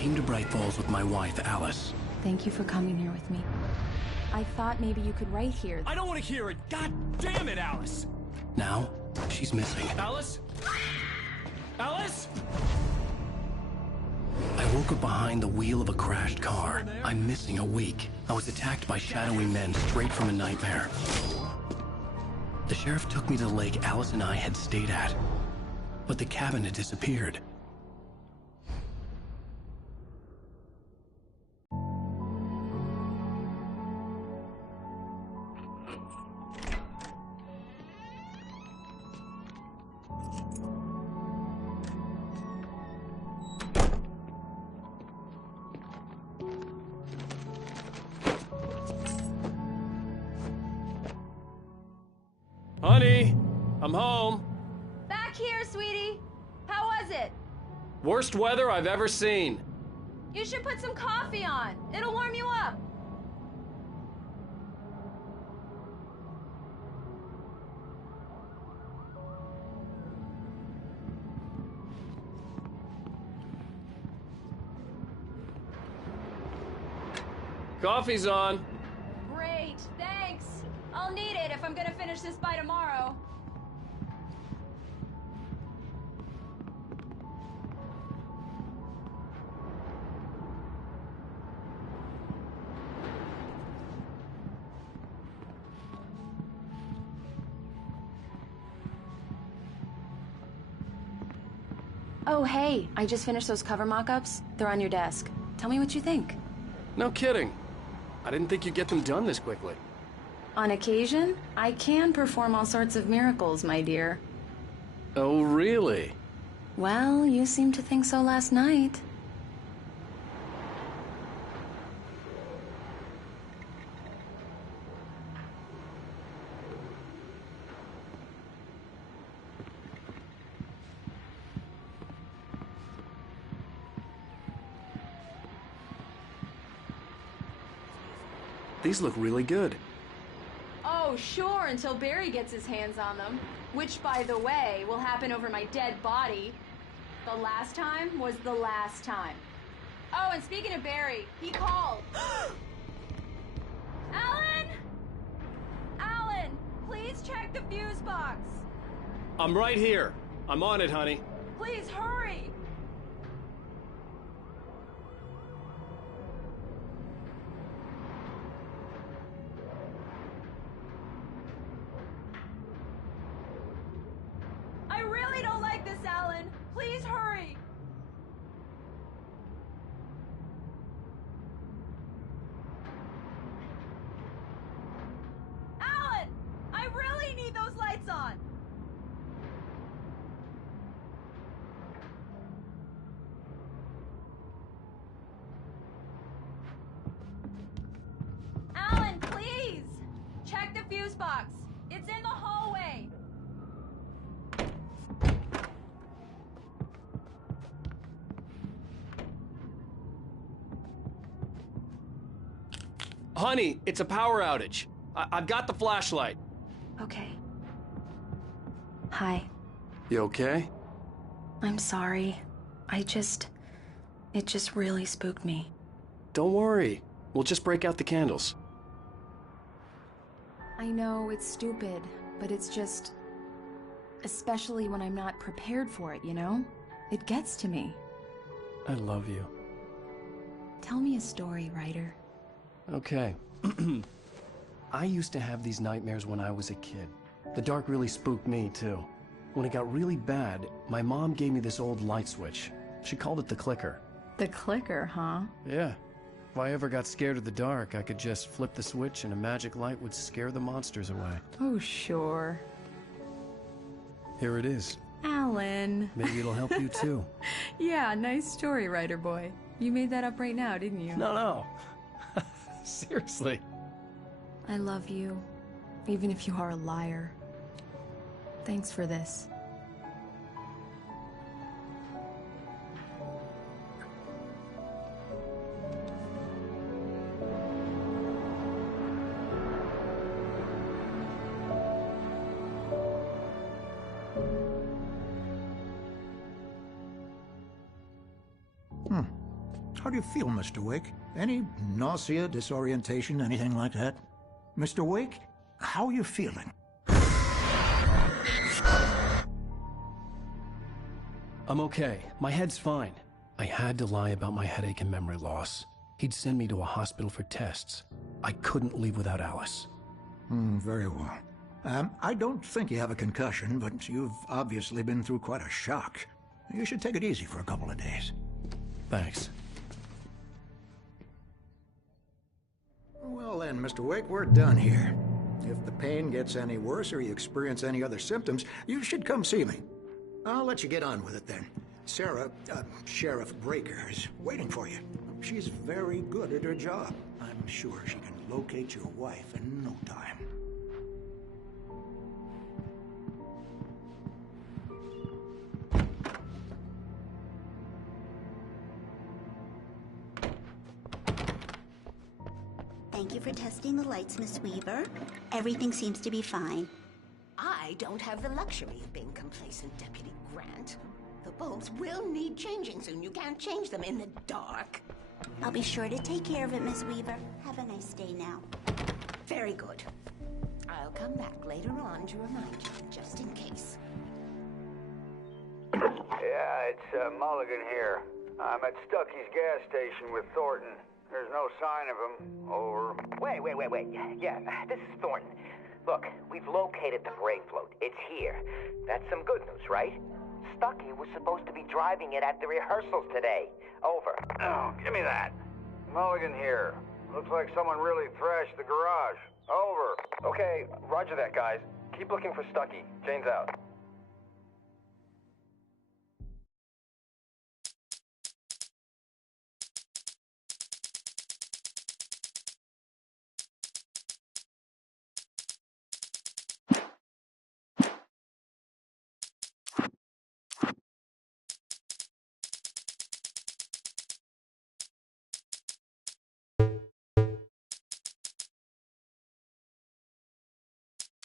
came to Bright Falls with my wife, Alice. Thank you for coming here with me. I thought maybe you could write here. I don't want to hear it! God damn it, Alice! Now, she's missing. Alice? Alice? I woke up behind the wheel of a crashed car. I'm missing a week. I was attacked by shadowy men straight from a nightmare. The sheriff took me to the lake Alice and I had stayed at, but the cabin had disappeared. Honey, I'm home. Back here, sweetie. How was it? Worst weather I've ever seen. You should put some coffee on. It'll warm you up. Coffee's on. Great, thanks. I'll need it if I'm gonna finish this by tomorrow. Oh, hey, I just finished those cover mock-ups. They're on your desk. Tell me what you think. No kidding. I didn't think you'd get them done this quickly. On occasion, I can perform all sorts of miracles, my dear. Oh, really? Well, you seemed to think so last night. These look really good. Oh, sure, until Barry gets his hands on them. Which, by the way, will happen over my dead body. The last time was the last time. Oh, and speaking of Barry, he called. Alan! Alan, please check the fuse box. I'm right here. I'm on it, honey. Please hurry. I really don't like this, Alan. Please hurry. Alan! I really need those lights on. Alan, please! Check the fuse box. It's in the hallway. Honey, it's a power outage. I've got the flashlight. Okay. Hi. You okay? I'm sorry. It just really spooked me. Don't worry. We'll just break out the candles. I know it's stupid, but it's just... especially when I'm not prepared for it, you know? It gets to me. I love you. Tell me a story, writer. Okay. I used to have these nightmares when I was a kid. The dark really spooked me, too. When it got really bad, my mom gave me this old light switch. She called it the clicker. The clicker, huh? Yeah. If I ever got scared of the dark, I could just flip the switch and a magic light would scare the monsters away. Oh, sure. Here it is. Alan. Maybe it'll help you, too. Yeah, nice story, writer boy. You made that up right now, didn't you? No. Seriously. I love you, even if you are a liar. Thanks for this. How do you feel, Mr. Wake? Any nausea, disorientation, anything like that? Mr. Wake, how are you feeling? I'm okay. My head's fine. I had to lie about my headache and memory loss. He'd send me to a hospital for tests. I couldn't leave without Alice. Very well. I don't think you have a concussion, but you've obviously been through quite a shock. You should take it easy for a couple of days. Thanks. Well then, Mr. Wake, we're done here. If the pain gets any worse or you experience any other symptoms, you should come see me. I'll let you get on with it then. Sarah, Sheriff Breaker, is waiting for you. She's very good at her job. I'm sure she can locate your wife in no time. Thank you for testing the lights, Miss Weaver. Everything seems to be fine. I don't have the luxury of being complacent, Deputy Grant. The bulbs will need changing soon. You can't change them in the dark. I'll be sure to take care of it, Miss Weaver. Have a nice day now. Very good. I'll come back later on to remind you, just in case. Yeah, it's Mulligan here. I'm at Stucky's gas station with Thornton. There's no sign of him. Over. Wait. Yeah, this is Thornton. Look, we've located the brake float. It's here. That's some good news, right? Stucky was supposed to be driving it at the rehearsals today. Over. Oh, give me that. Mulligan here. Looks like someone really thrashed the garage. Over. Okay, roger that, guys. Keep looking for Stucky. Jane's out.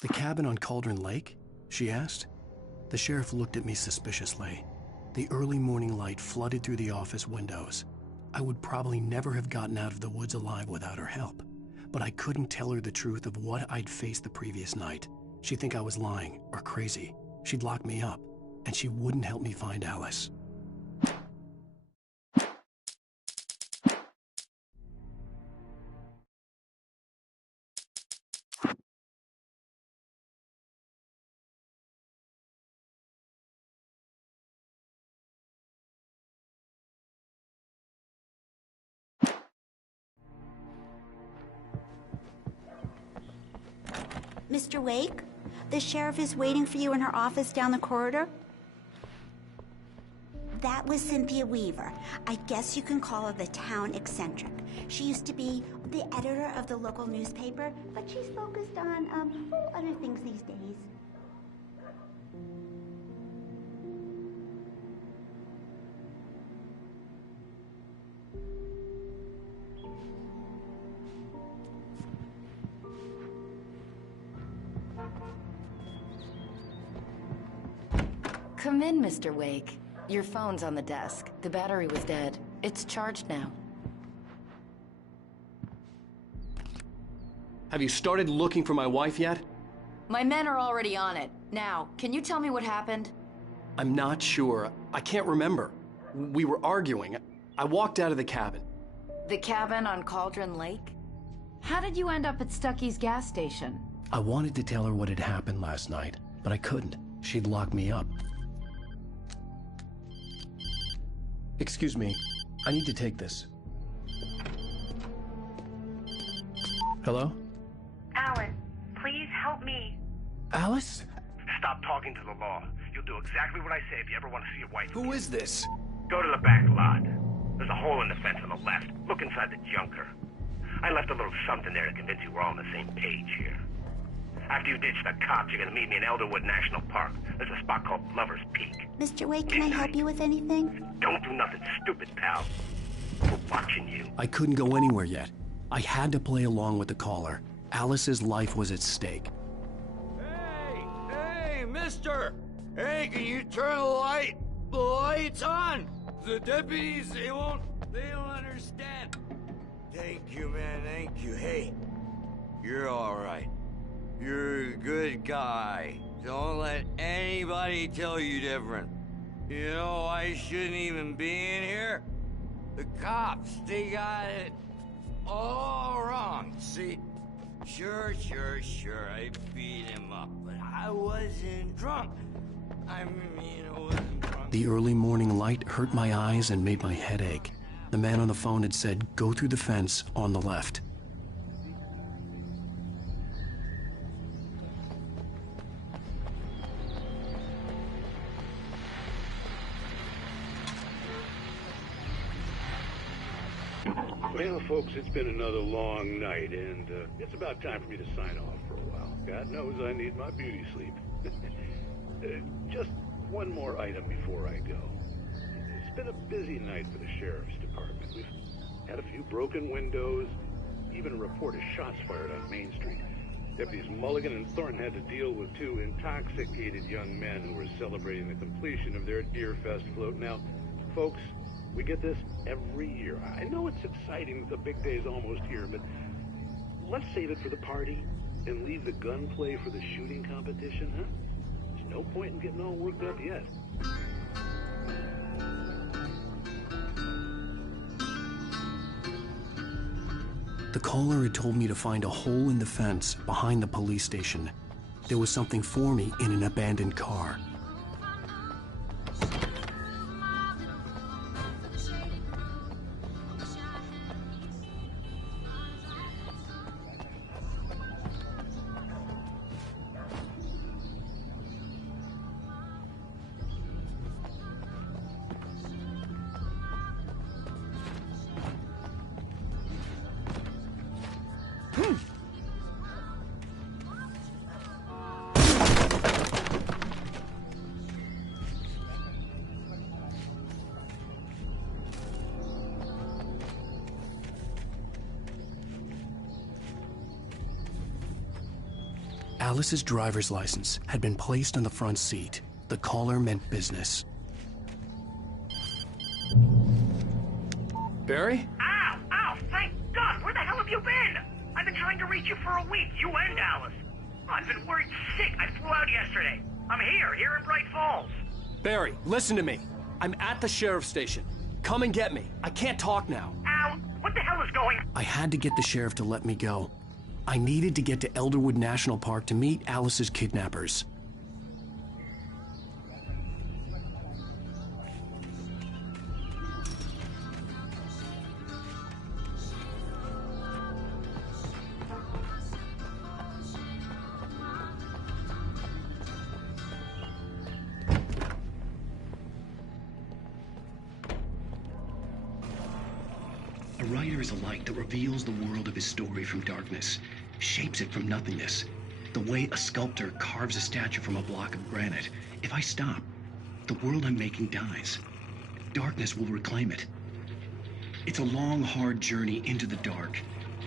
The cabin on Cauldron Lake? She asked. The sheriff looked at me suspiciously. The early morning light flooded through the office windows. I would probably never have gotten out of the woods alive without her help, but I couldn't tell her the truth of what I'd faced the previous night. She'd think I was lying or crazy. She'd lock me up, and she wouldn't help me find Alice. Mr. Wake, the sheriff is waiting for you in her office down the corridor. That was Cynthia Weaver. I guess you can call her the town eccentric. She used to be the editor of the local newspaper, but she's focused on, other things these days. Come in, Mr. Wake. Your phone's on the desk. The battery was dead. It's charged now. Have you started looking for my wife yet? My men are already on it. Now, can you tell me what happened? I'm not sure. I can't remember. We were arguing. I walked out of the cabin. The cabin on Cauldron Lake? How did you end up at Stucky's gas station? I wanted to tell her what had happened last night, but I couldn't. She'd lock me up. Excuse me, I need to take this. Hello? Alan, please help me. Alice? Stop talking to the law. You'll do exactly what I say if you ever want to see your wife. Who is this? Go to the back lot. There's a hole in the fence on the left. Look inside the junker. I left a little something there to convince you we're all on the same page here. After you ditch the cops, you're gonna meet me in Elderwood National Park. There's a spot called Lover's Peak. Mr. Wake, can I help you with anything? Don't do nothing stupid, pal. We're watching you. I couldn't go anywhere yet. I had to play along with the caller. Alice's life was at stake. Hey, mister! Hey, can you turn the lights on? The deputies, they don't understand. Thank you, man, thank you. Hey, you're all right. You're a good guy. Don't let anybody tell you different. You know, I shouldn't even be in here. The cops, they got it all wrong. See? Sure, I beat him up, but I wasn't drunk. I wasn't drunk. The early morning light hurt my eyes and made my head ache. The man on the phone had said, go through the fence on the left. Well, folks, it's been another long night, and it's about time for me to sign off for a while. God knows I need my beauty sleep. Just one more item before I go. It's been a busy night for the Sheriff's Department. We've had a few broken windows, even a report of shots fired on Main Street. Deputies Mulligan and Thornton had to deal with two intoxicated young men who were celebrating the completion of their Deer Fest float. Now, folks, we get this every year. I know it's exciting that the big day's almost here, but let's save it for the party and leave the gunplay for the shooting competition, huh? There's no point in getting all worked up yet. The caller had told me to find a hole in the fence behind the police station. There was something for me in an abandoned car. Alice's driver's license had been placed on the front seat. The caller meant business. Barry? Ow! Thank God! Where the hell have you been? I've been trying to reach you for a week, you and Alice. I've been worried sick. I flew out yesterday. I'm here in Bright Falls. Barry, listen to me. I'm at the sheriff's station. Come and get me. I can't talk now. Al, what the hell is going on? I had to get the sheriff to let me go. I needed to get to Elderwood National Park to meet Alice's kidnappers. A writer is a light that reveals the world of his story from darkness, shapes it from nothingness. The way a sculptor carves a statue from a block of granite. If I stop, the world I'm making dies. Darkness will reclaim it. It's a long, hard journey into the dark.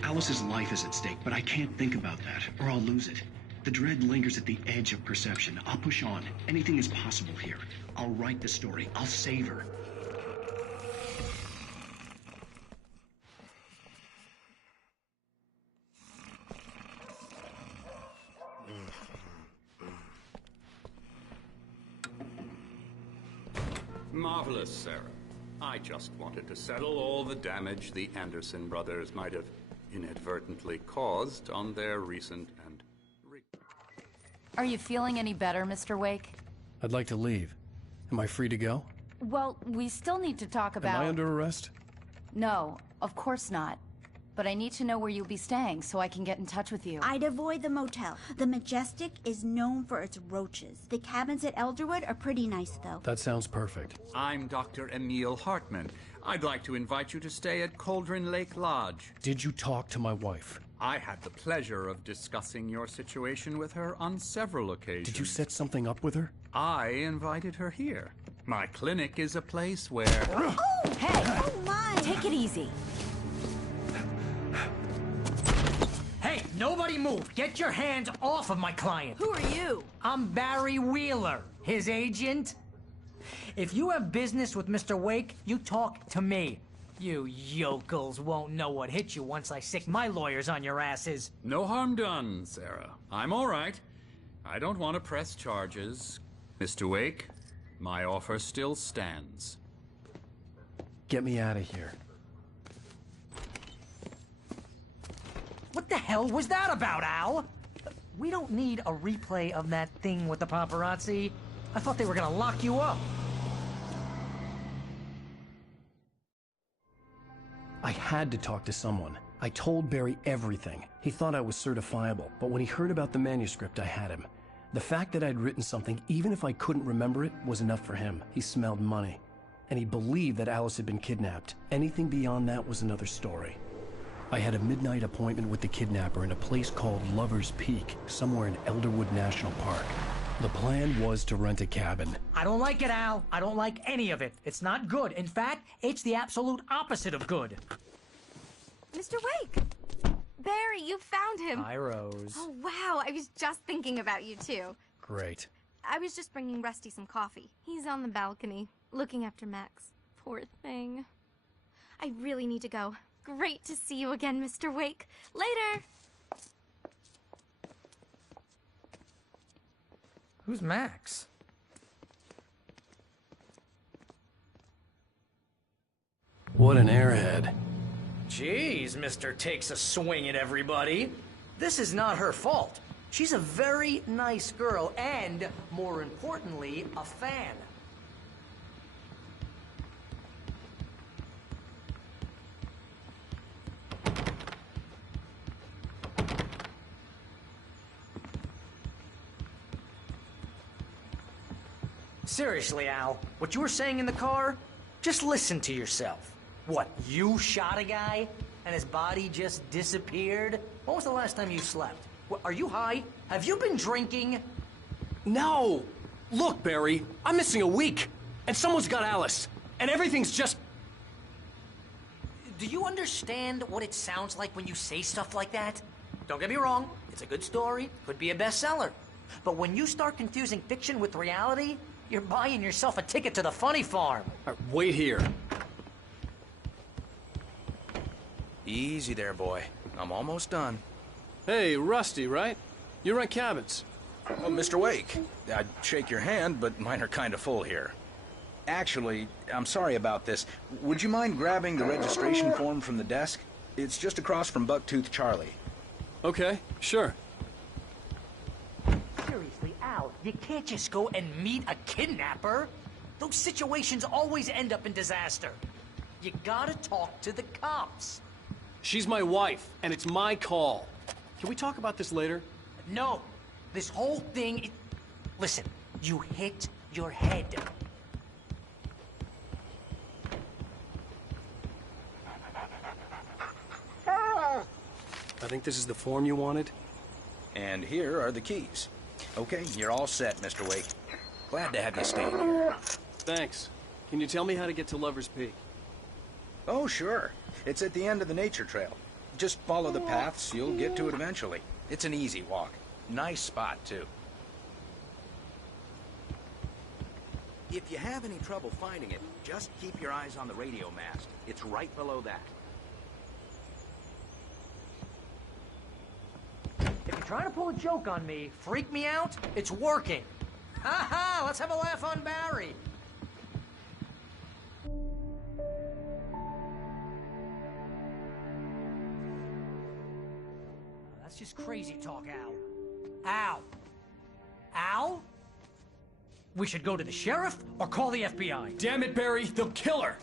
Alice's life is at stake, but I can't think about that, or I'll lose it. The dread lingers at the edge of perception. I'll push on. Anything is possible here. I'll write the story. I'll save her. Marvelous, Sarah. I just wanted to settle all the damage the Anderson brothers might have inadvertently caused on their recent and... Are you feeling any better, Mr. Wake? I'd like to leave. Am I free to go? Well, we still need to talk about... Am I under arrest? No, of course not. But I need to know where you'll be staying so I can get in touch with you. I'd avoid the motel. The Majestic is known for its roaches. The cabins at Elderwood are pretty nice, though. That sounds perfect. I'm Dr. Emil Hartman. I'd like to invite you to stay at Cauldron Lake Lodge. Did you talk to my wife? I had the pleasure of discussing your situation with her on several occasions. Did you set something up with her? I invited her here. My clinic is a place where... Oh! Hey! Oh, my! Take it easy. Hey, nobody move! Get your hands off of my client! Who are you? I'm Barry Wheeler, his agent. If you have business with Mr. Wake, you talk to me. You yokels won't know what hit you once I sick my lawyers on your asses. No harm done, Sarah. I'm all right. I don't want to press charges. Mr. Wake, my offer still stands. Get me out of here. What the hell was that about, Al? We don't need a replay of that thing with the paparazzi. I thought they were gonna lock you up. I had to talk to someone. I told Barry everything. He thought I was certifiable, but when he heard about the manuscript, I had him. The fact that I'd written something, even if I couldn't remember it, was enough for him. He smelled money. And he believed that Alice had been kidnapped. Anything beyond that was another story. I had a midnight appointment with the kidnapper in a place called Lover's Peak, somewhere in Elderwood National Park. The plan was to rent a cabin. I don't like it, Al. I don't like any of it. It's not good. In fact, it's the absolute opposite of good. Mr. Wake! Barry, you found him! Hi, Rose. Oh, wow. I was just thinking about you, too. Great. I was just bringing Rusty some coffee. He's on the balcony, looking after Max. Poor thing. I really need to go. Great to see you again, Mr. Wake. Later! Who's Max? What an airhead. Jeez, Mr. Takes a swing at everybody. This is not her fault. She's a very nice girl and, more importantly, a fan. Seriously, Al, what you were saying in the car, just listen to yourself. What, you shot a guy and his body just disappeared? When was the last time you slept? What, are you high? Have you been drinking? No! Look, Barry, I'm missing a week, and someone's got Alice, and everything's just... Do you understand what it sounds like when you say stuff like that? Don't get me wrong, it's a good story, could be a bestseller. But when you start confusing fiction with reality, you're buying yourself a ticket to the funny farm. All right, wait here. Easy there, boy. I'm almost done. Hey, Rusty, right? You rent cabins. Oh, Mr. Wake, I'd shake your hand, but mine are kind of full here. Actually, I'm sorry about this. Would you mind grabbing the registration form from the desk? It's just across from Bucktooth Charlie. Okay, sure. Seriously, Al, you can't just go and meet a kidnapper. Those situations always end up in disaster. You gotta talk to the cops. She's my wife, and it's my call. Can we talk about this later? No. This whole thing... Listen, you hit your head. I think this is the form you wanted. And here are the keys. Okay, you're all set, Mr. Wake. Glad to have you staying here. Thanks. Can you tell me how to get to Lover's Peak? Oh, sure. It's at the end of the nature trail. Just follow the paths, you'll get to it eventually. It's an easy walk. Nice spot, too. If you have any trouble finding it, just keep your eyes on the radio mast. It's right below that. If you're trying to pull a joke on me, freak me out, it's working. Ha ha! Let's have a laugh on Barry. That's just crazy talk, Al. Al! Al? We should go to the sheriff or call the FBI. Damn it, Barry, they'll kill her!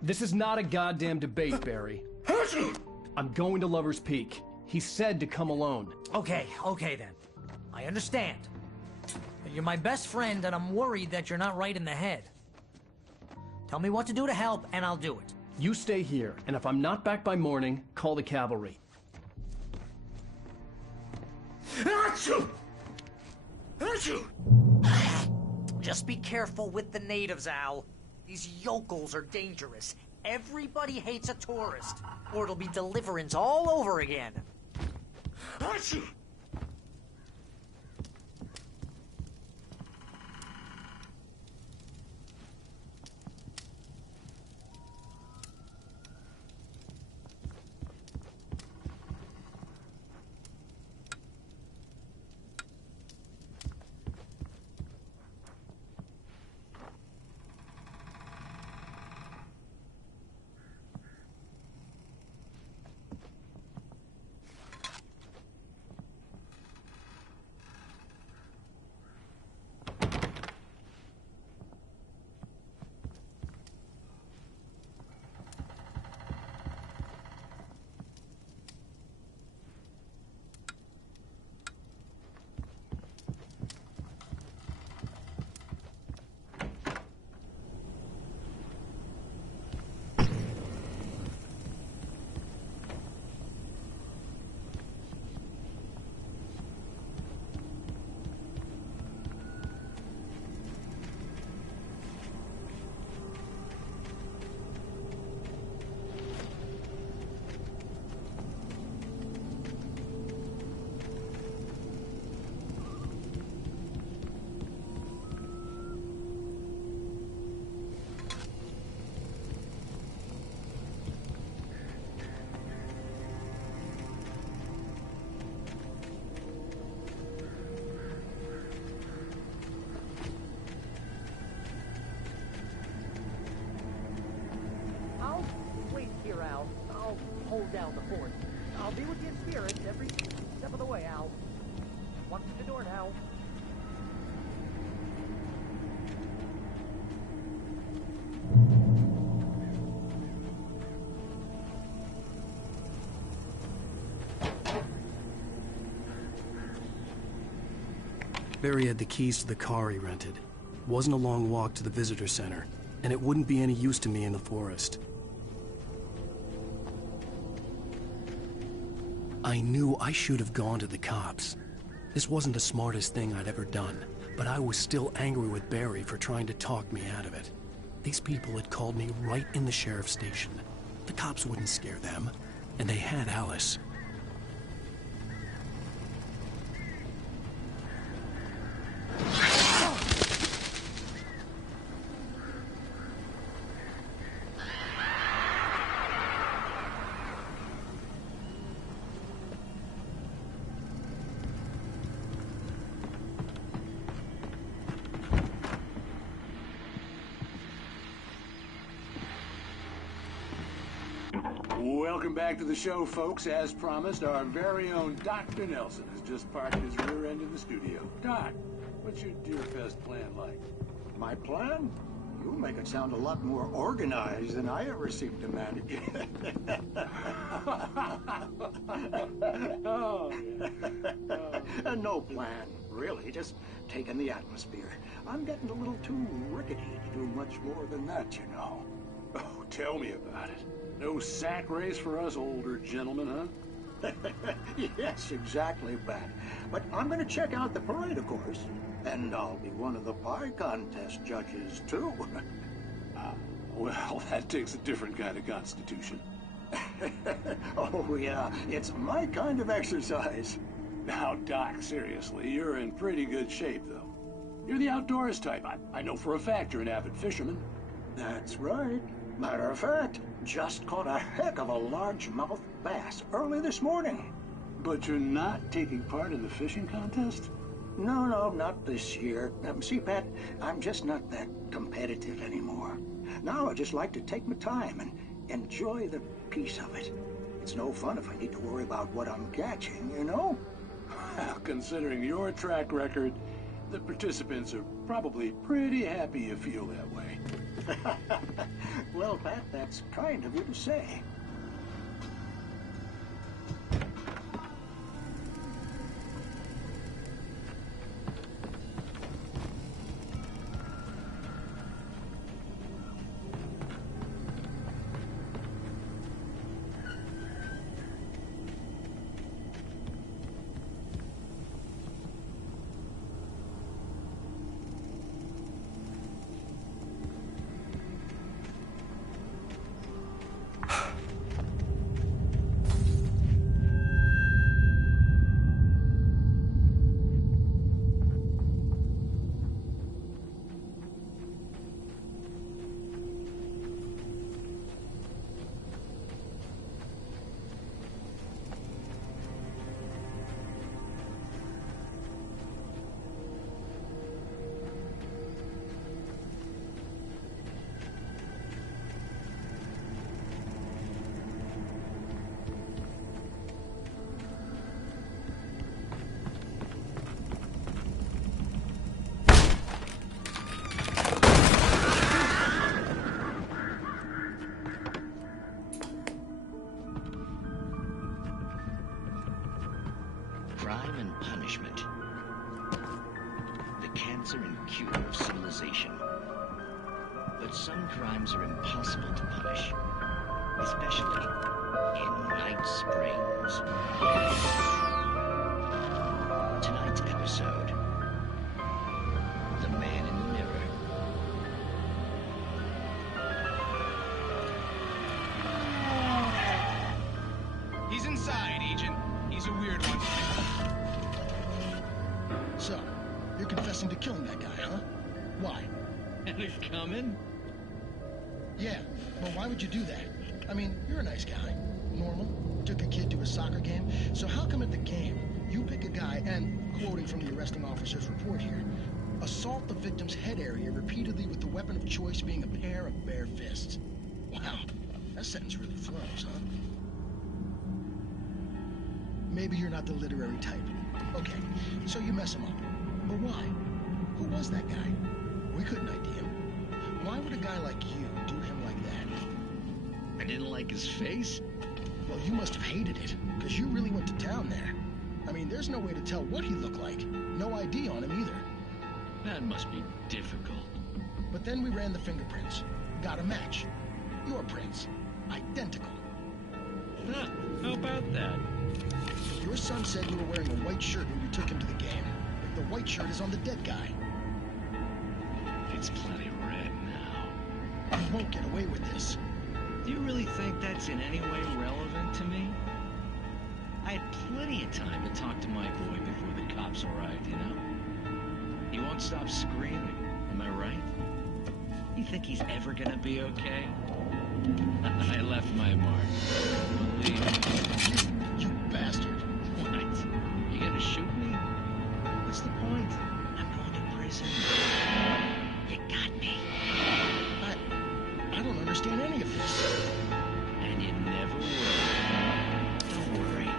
This is not a goddamn debate, Barry. I'm going to Lover's Peak. He said to come alone. Okay then. I understand. You're my best friend, and I'm worried that you're not right in the head. Tell me what to do to help, and I'll do it. You stay here, and if I'm not back by morning, call the cavalry. Achoo! Achoo! Just be careful with the natives, Al. These yokels are dangerous. Everybody hates a tourist, or it'll be Deliverance all over again. Achoo! hold down the fort. I'll be with you in spirit every step of the way, Al. Walk through the door now. Barry had the keys to the car he rented. It wasn't a long walk to the visitor center, and it wouldn't be any use to me in the forest. I knew I should have gone to the cops. This wasn't the smartest thing I'd ever done, but I was still angry with Barry for trying to talk me out of it. These people had called me right in the sheriff's station. The cops wouldn't scare them, and they had Alice. Welcome back to the show, folks. As promised, our very own Dr. Nelson has just parked his rear end in the studio. Doc, what's your Dear Fest plan like? My plan? You make it sound a lot more organized than I ever seem to manage. No plan, really. Just taking the atmosphere. I'm getting a little too rickety to do much more than that, you know. Oh, tell me about it. No sack race for us older gentlemen, huh? Yes, exactly, Bat. But I'm going to check out the parade, of course. And I'll be one of the pie contest judges, too. Well, that takes a different kind of constitution. Oh, yeah. It's my kind of exercise. Now, Doc, seriously, you're in pretty good shape, though. You're the outdoors type. I know for a fact you're an avid fisherman. That's right. Matter of fact, just caught a heck of a largemouth bass early this morning. But you're not taking part in the fishing contest? No, not this year. See, Pat, I'm just not that competitive anymore. Now I just like to take my time and enjoy the peace of it. It's no fun if I need to worry about what I'm catching, you know? Well, considering your track record, the participants are probably pretty happy you feel that way. Well, Pat, that's kind of you to say. Crime and punishment. The cancer and cure of civilization. But some crimes are impossible to punish, especially in Night Springs. Tonight's episode, The Man in the Mirror. He's inside, Agent. He's a weird one. So, you're confessing to killing that guy, huh? Why? And he's coming? Yeah, well, why would you do that? I mean, you're a nice guy. Normal. Took a kid to a soccer game. So how come at the game, you pick a guy and, quoting from the arresting officer's report here, assault the victim's head area repeatedly with the weapon of choice being a pair of bare fists? Wow, that sentence really flows, huh? maybe you're not the literary type. Okay, so you mess him up. But why? Who was that guy? We couldn't ID him. Why would a guy like you do him like that? I didn't like his face? Well, you must have hated it, because you really went to town there. I mean, there's no way to tell what he looked like. No ID on him either. That must be difficult. But then we ran the fingerprints. Got a match. Your prints. Identical. Huh, how about that? Your son said you were wearing a white shirt when you took him to the game. The white shirt is on the dead guy. It's plenty red now. You won't get away with this. Do you really think that's in any way relevant to me? I had plenty of time to talk to my boy before the cops arrived, you know? He won't stop screaming, am I right? You think he's ever gonna be okay? I left my mark. Believe me. You bastard. What? You gonna shoot me? What's the point? I'm going to prison. You got me. I don't understand any of this. And you never will. Don't worry.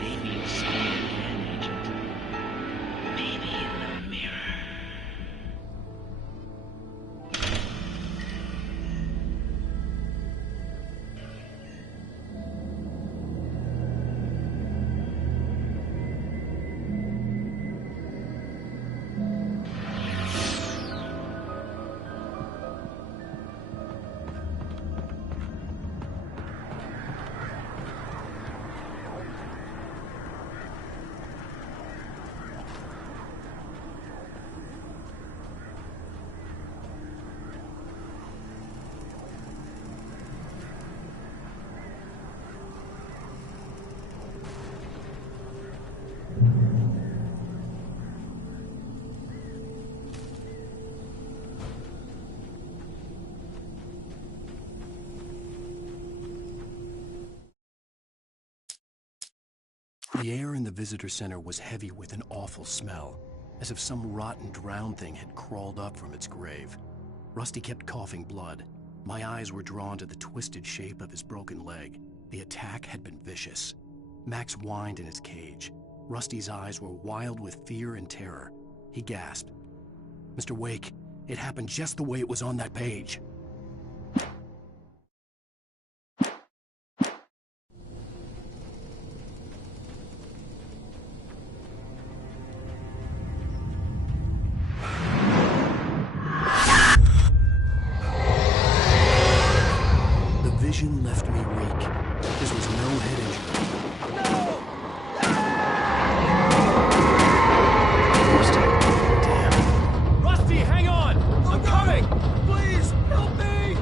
Maybe you'll see me again, Agent. Maybe in the mirror. The air in the visitor center was heavy with an awful smell, as if some rotten drowned thing had crawled up from its grave. Rusty kept coughing blood. My eyes were drawn to the twisted shape of his broken leg. The attack had been vicious. Max whined in his cage. Rusty's eyes were wild with fear and terror. He gasped. "Mr. Wake, it happened just the way it was on that page." Vision left me weak. This was no head injury. Rusty, damn. Rusty, hang on! I'm coming! Please, help me!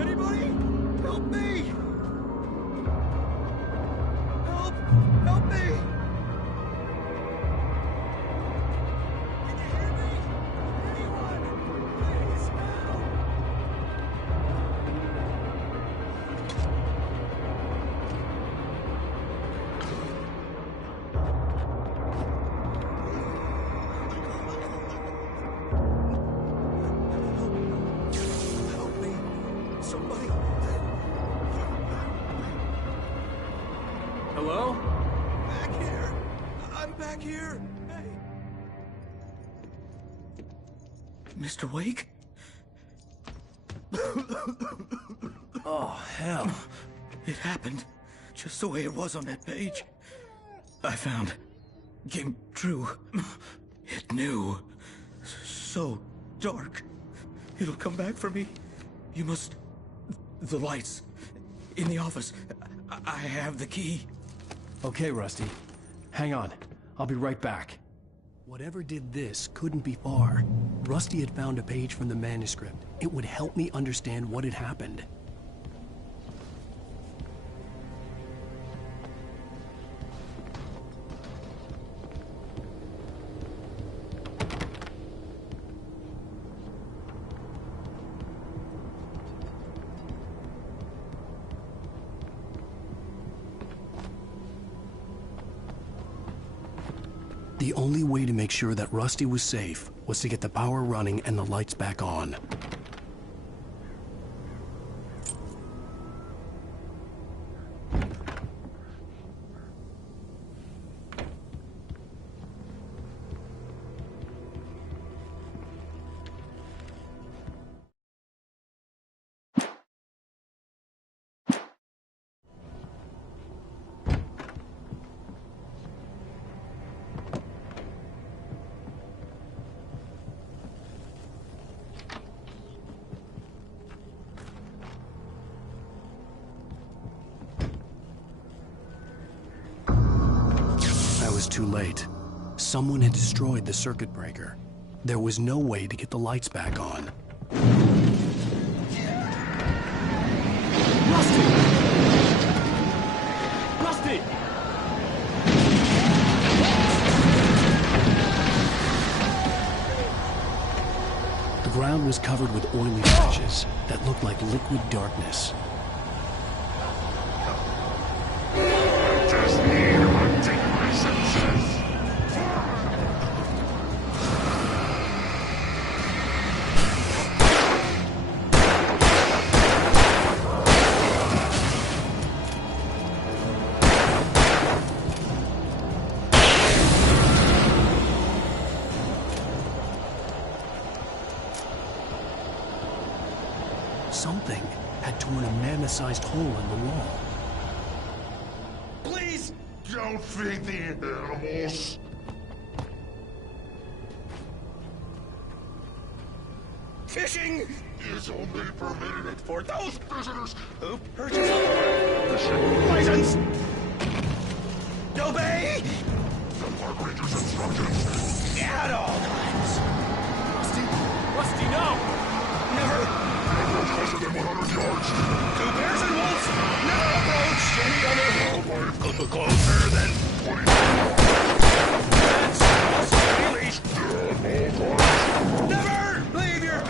Anybody? Help me! Help me! Can you hear me? Anyone? Please help! Help me! Somebody! Hello? Back here! I'm back here! Hey! Mr. Wake? Oh, hell. It happened just the way it was on that page. I found. Came true. It knew. So dark. It'll come back for me. You must... The lights. In the office. I have the key. Okay, Rusty. Hang on. I'll be right back. Whatever did this couldn't be far. Rusty had found a page from the manuscript. It would help me understand what had happened. The only way to make sure that Rusty was safe was to get the power running and the lights back on. Too late. Someone had destroyed the circuit breaker. There was no way to get the lights back on. Rusty! Rusty! The ground was covered with oily patches that looked like liquid darkness. Something had torn a mammoth-sized hole in the wall. Please don't feed the animals. Fishing is only permitted for those visitors who purchase a fishing license. Obey the park ranger's instructions at all times. Rusty! Rusty, no! Never closer than 100 yards. Two bears and wolves never approached any other closer than 20 That's released. Never leave your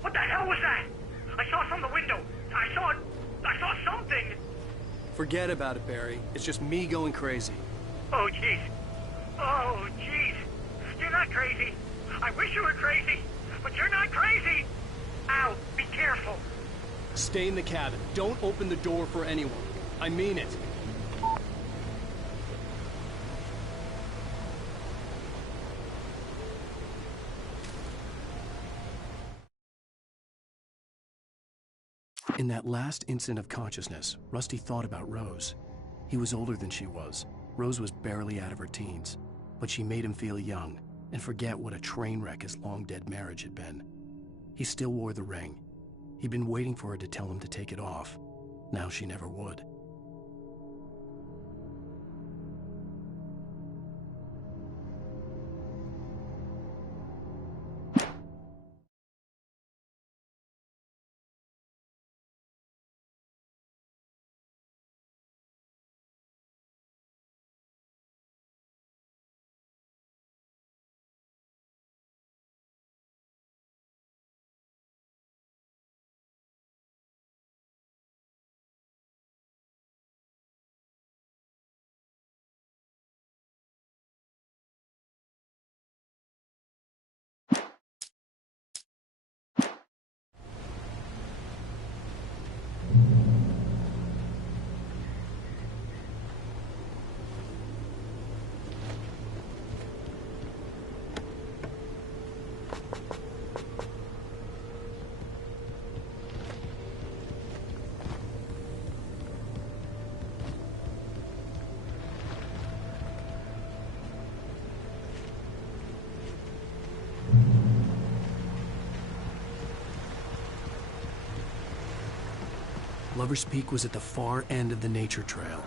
What the hell was that? I saw from the window. I saw something. Forget about it, Barry. It's just me going crazy. Oh, jeez. Oh, jeez. You're not crazy. I wish you were crazy, but you're not crazy. Al, be careful. Stay in the cabin. Don't open the door for anyone. I mean it. In that last instant of consciousness, Rusty thought about Rose. He was older than she was. Rose was barely out of her teens, but she made him feel young and forget what a train wreck his long-dead marriage had been. He still wore the ring. He'd been waiting for her to tell him to take it off. Now she never would. Lover's Peak was at the far end of the nature trail.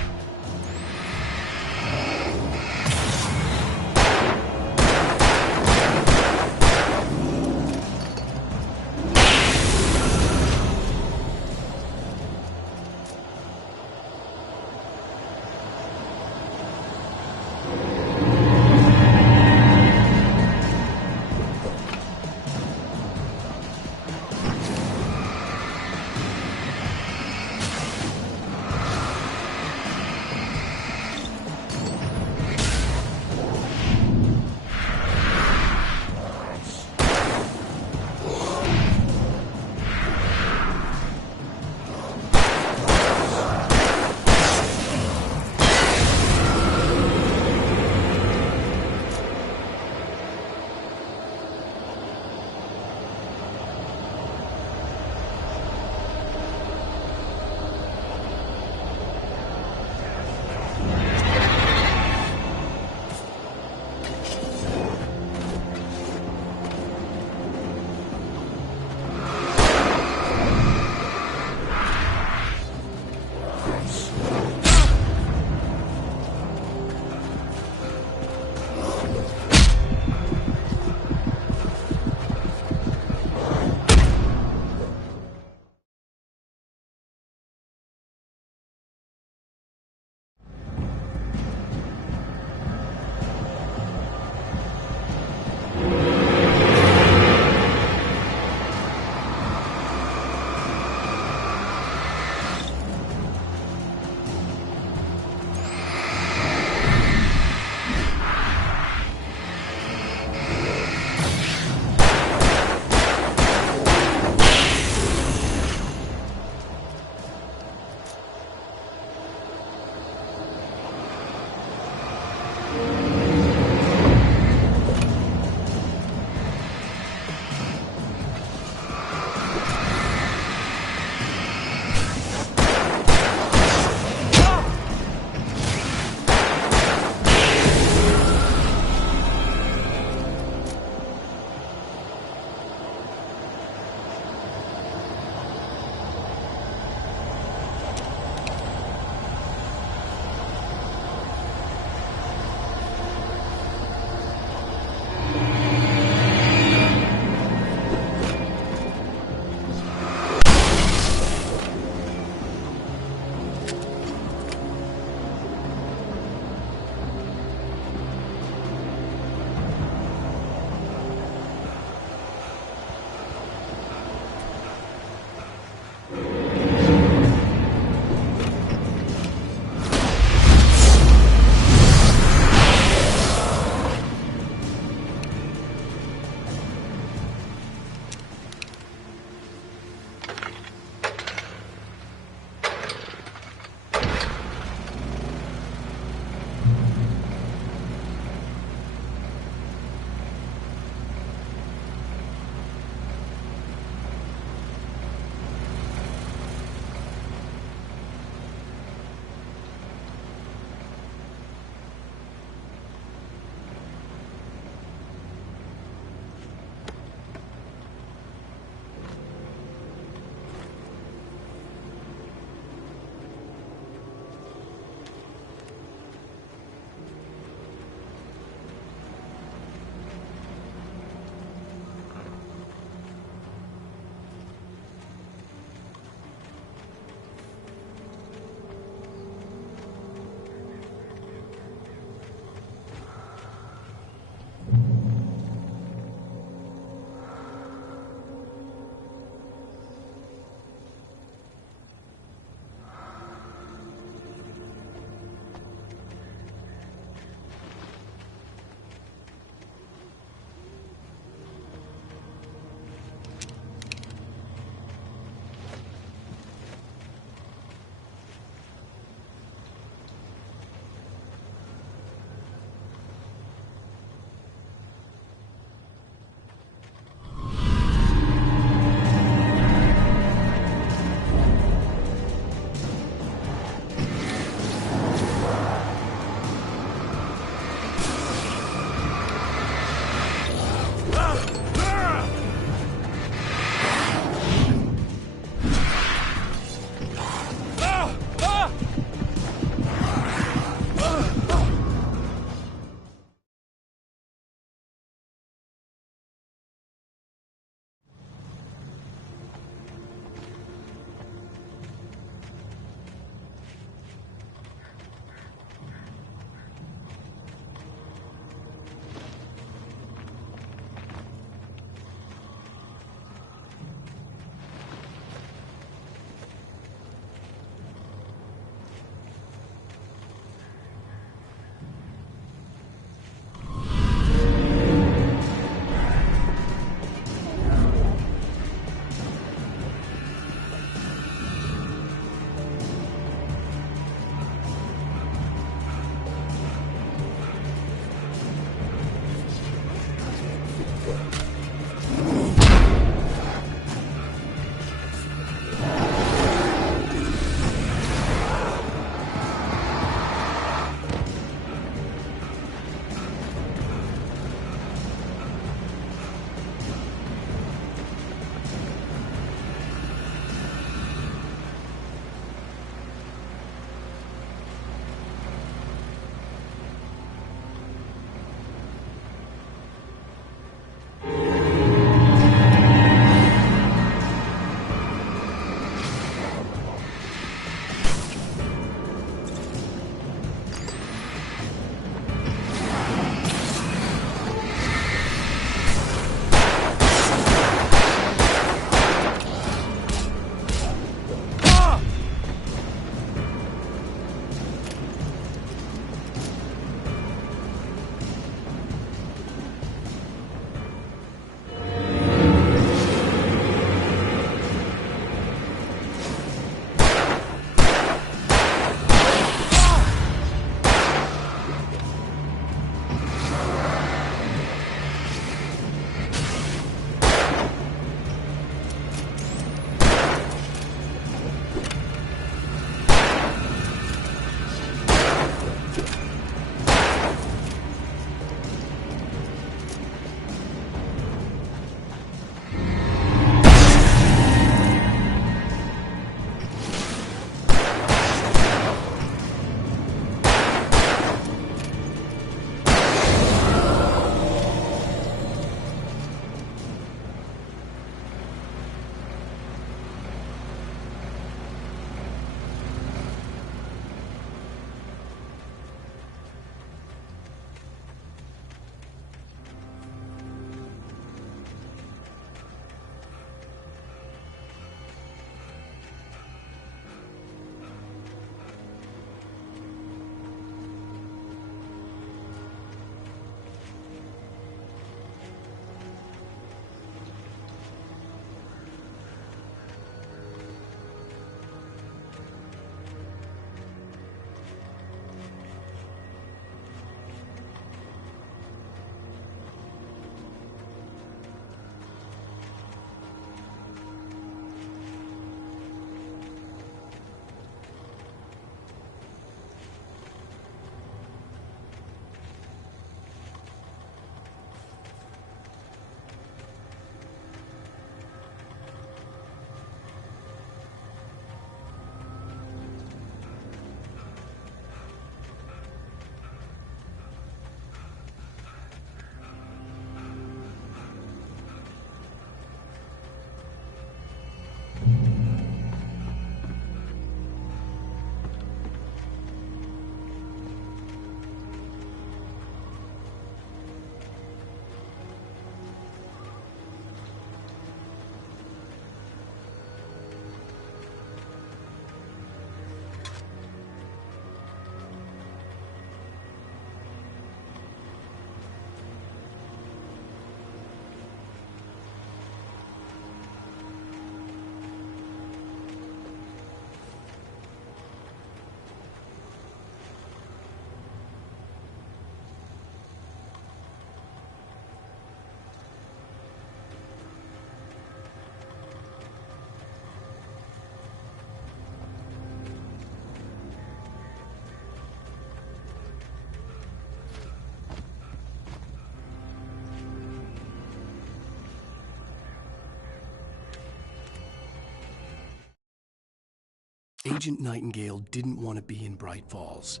Agent Nightingale didn't want to be in Bright Falls.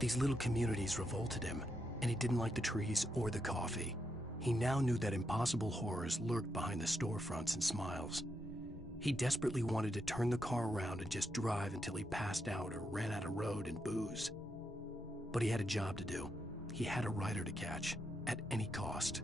These little communities revolted him, and he didn't like the trees or the coffee. He now knew that impossible horrors lurked behind the storefronts and smiles. He desperately wanted to turn the car around and just drive until he passed out or ran out of road and booze. But he had a job to do. He had a rider to catch, at any cost.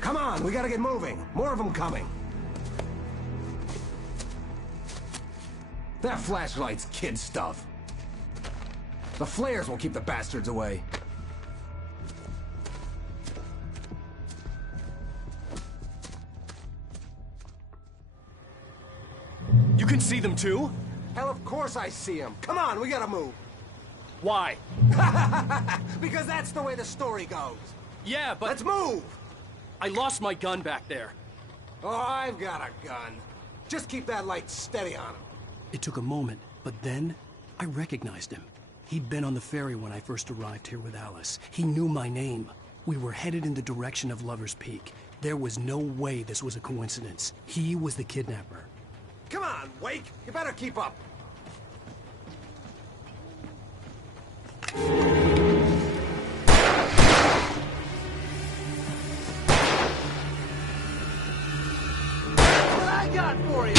Come on, we gotta get moving. More of them coming. That flashlight's kid stuff. The flares will keep the bastards away. You can see them too? Hell, of course I see them. Come on, we gotta move. Why? Because that's the way the story goes. Yeah, but... Let's move! I lost my gun back there. Oh, I've got a gun. Just keep that light steady on him. It took a moment, but then I recognized him. He'd been on the ferry when I first arrived here with Alice. He knew my name. We were headed in the direction of Lover's Peak. There was no way this was a coincidence. He was the kidnapper. Come on, Wake! You better keep up. What I got for you?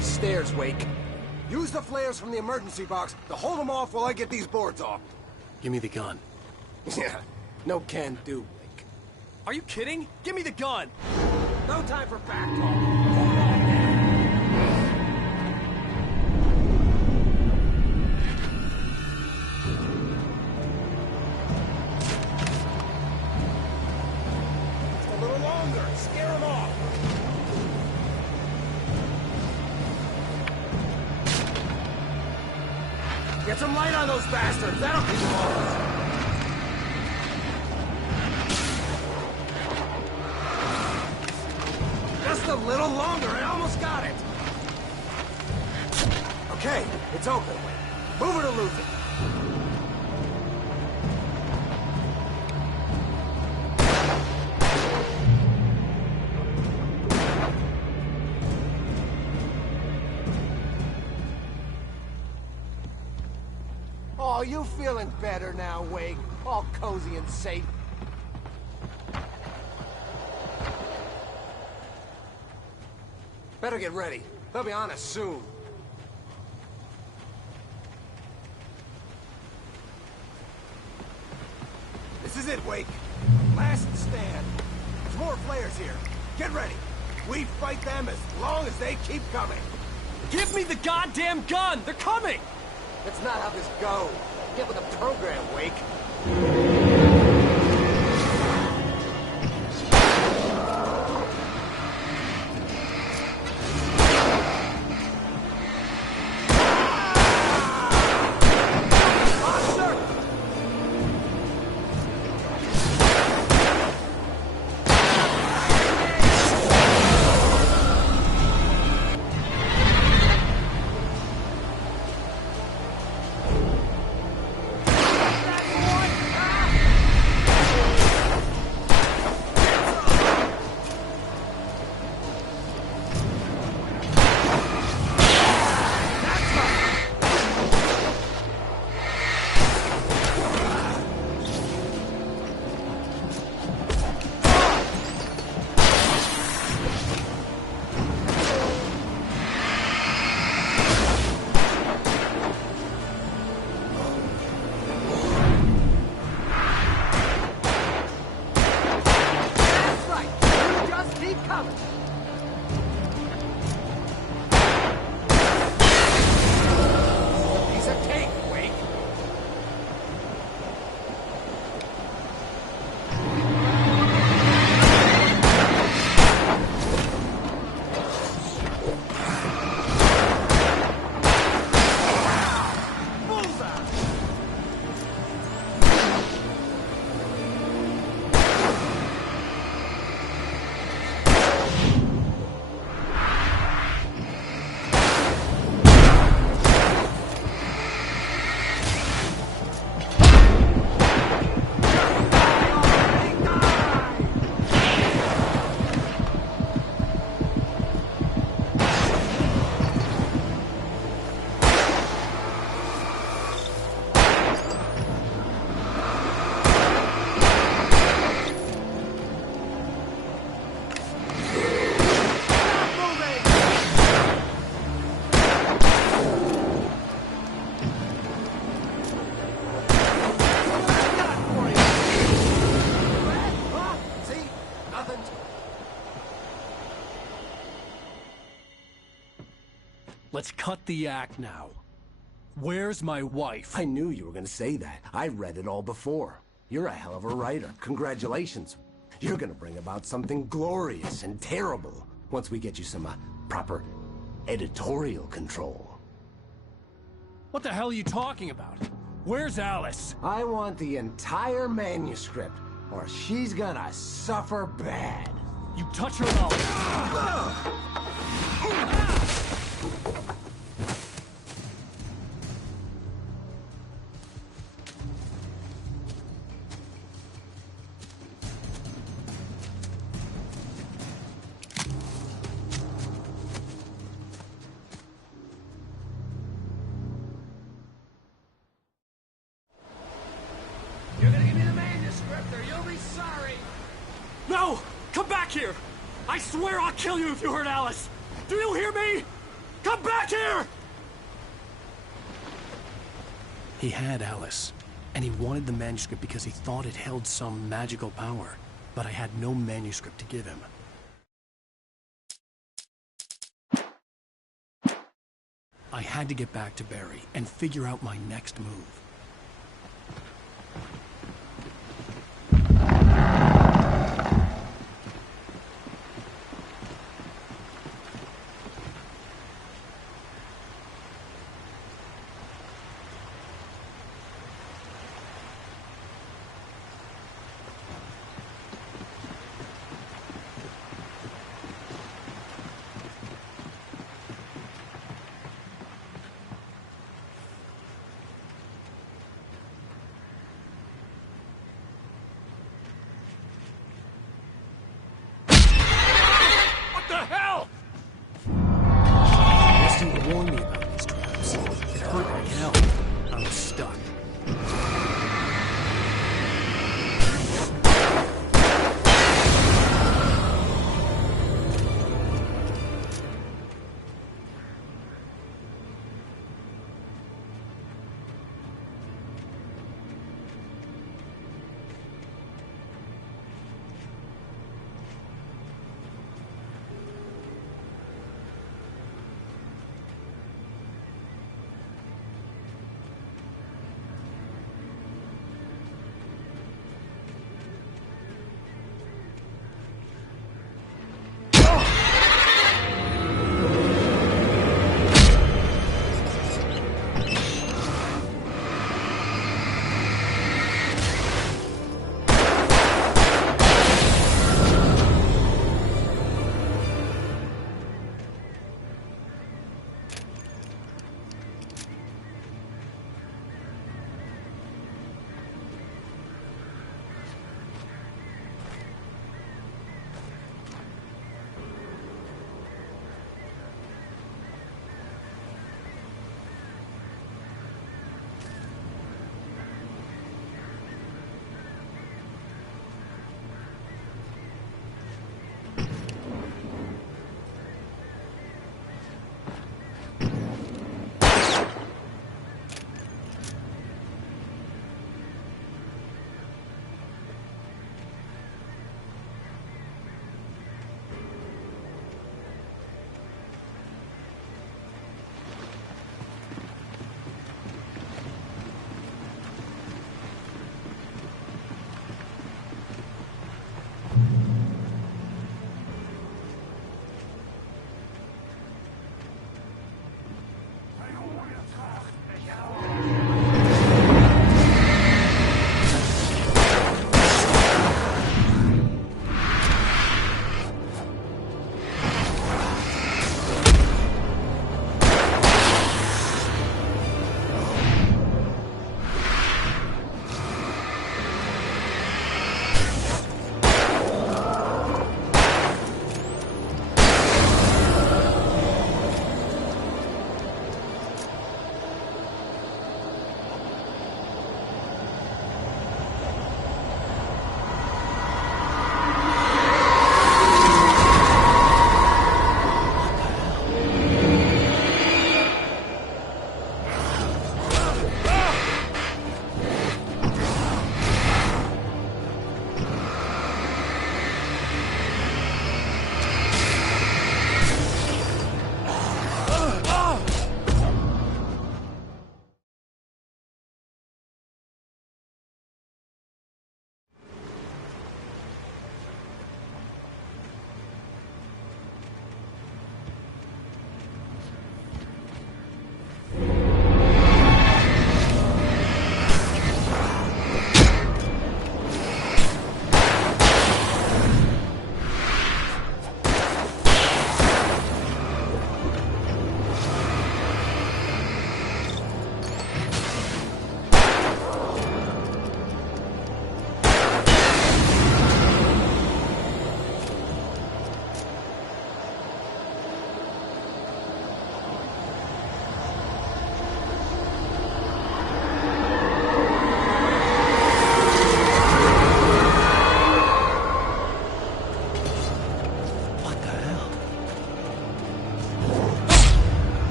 Stairs, Wake. Use the flares from the emergency box to hold them off while I get these boards off. Give me the gun. Yeah, no can do, Wake. Are you kidding? Give me the gun! No time for back talk. Get some light on those bastards. That'll keep them off. Just a little longer. I almost got it. Okay, it's open. Move it or lose it. Oh, you feeling better now, Wake? All cozy and safe. Better get ready. They'll be on us soon. This is it, Wake. Last stand. There's more flares here. Get ready. We fight them as long as they keep coming. Give me the goddamn gun! They're coming! That's not how this goes. Get with the program, Wake. Let's cut the act now. Where's my wife? I knew you were gonna say that. I read it all before. You're a hell of a writer. Congratulations. You're gonna bring about something glorious and terrible once we get you some proper editorial control. What the hell are you talking about? Where's Alice? I want the entire manuscript, or she's gonna suffer bad. You touch her and You're gonna give me the manuscript, or you'll be sorry. No! Come back here! I swear I'll kill you if you hurt Alice! Do you hear me? Come back here! He had Alice, and he wanted the manuscript because he thought it held some magical power, but I had no manuscript to give him. I had to get back to Barry and figure out my next move.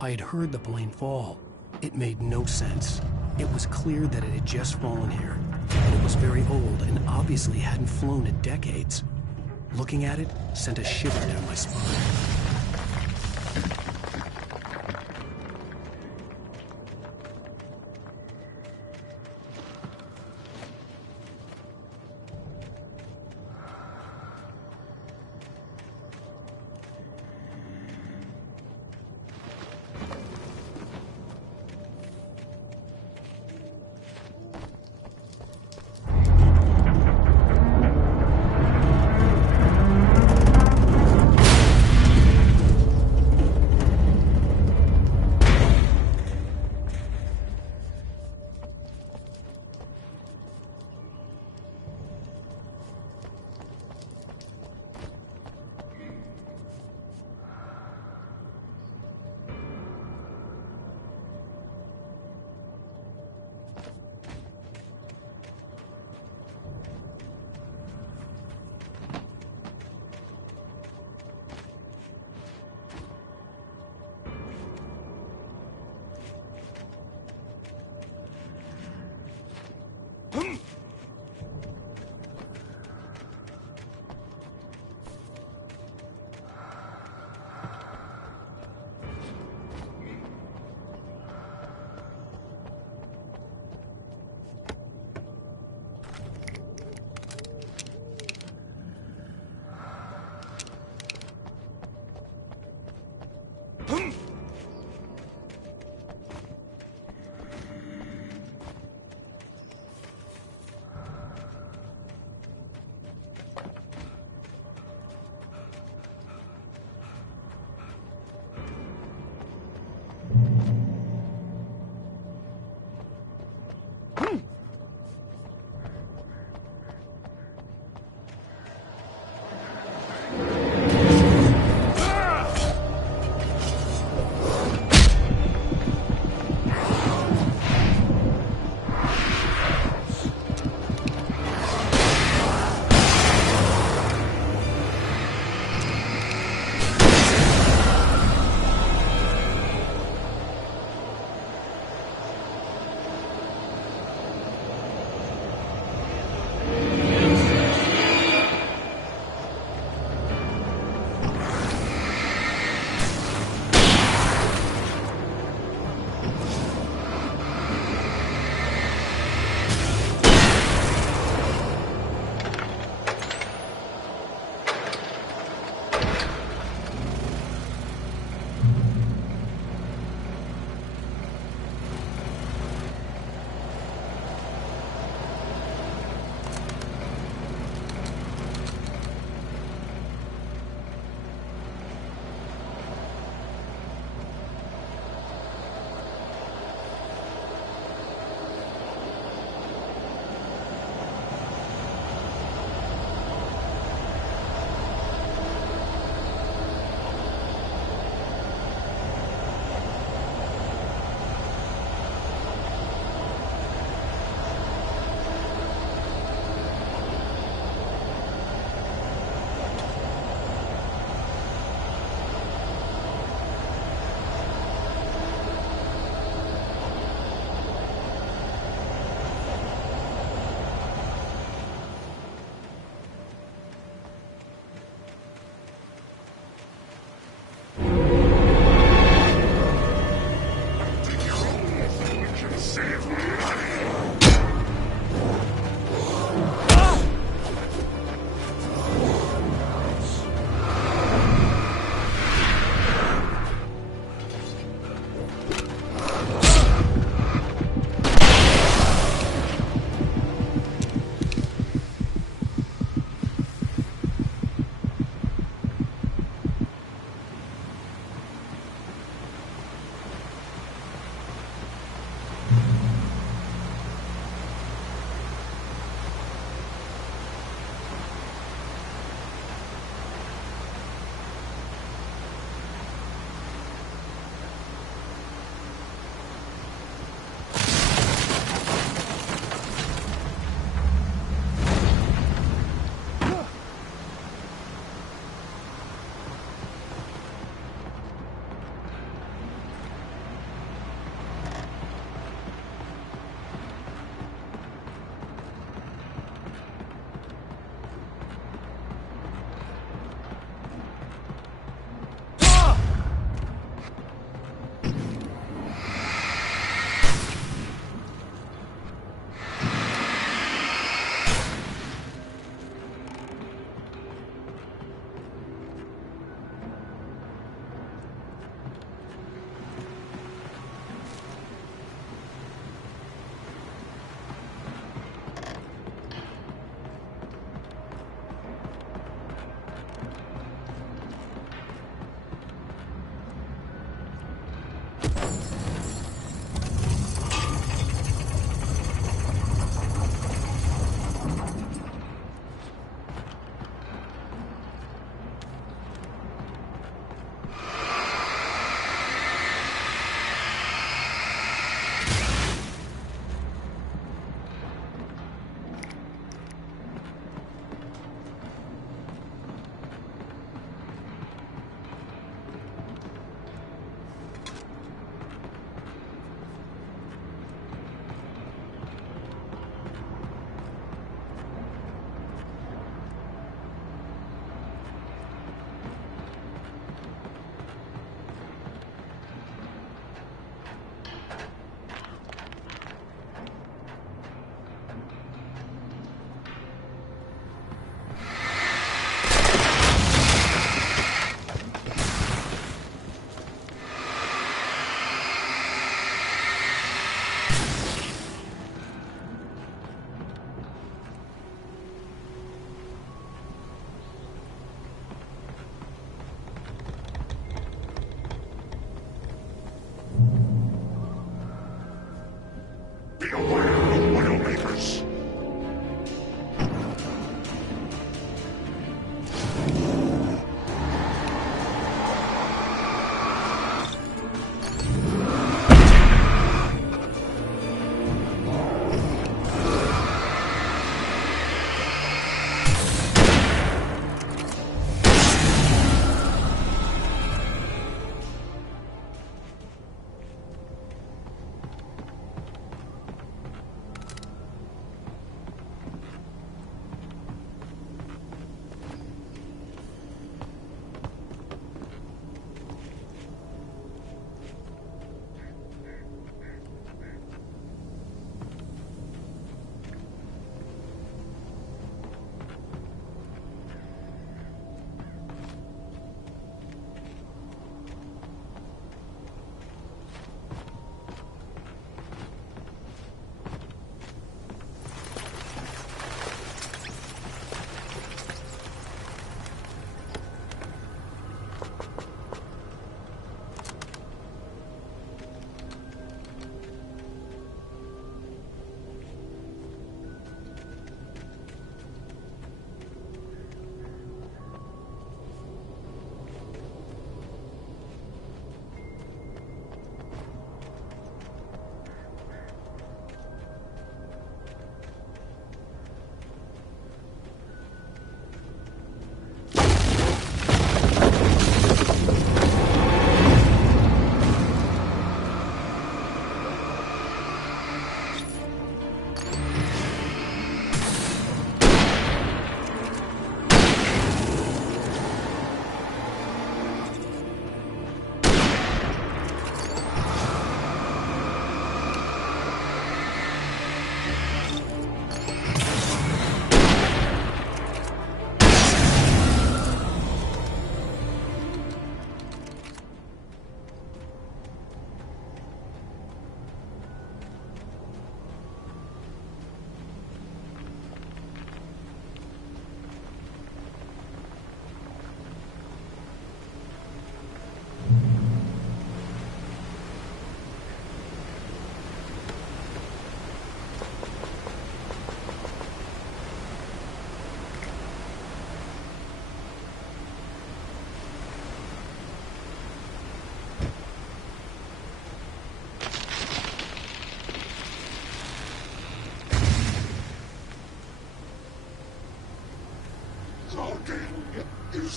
I had heard the plane fall. It made no sense. It was clear that it had just fallen here, and it was very old and obviously hadn't flown in decades. Looking at it sent a shiver down my spine.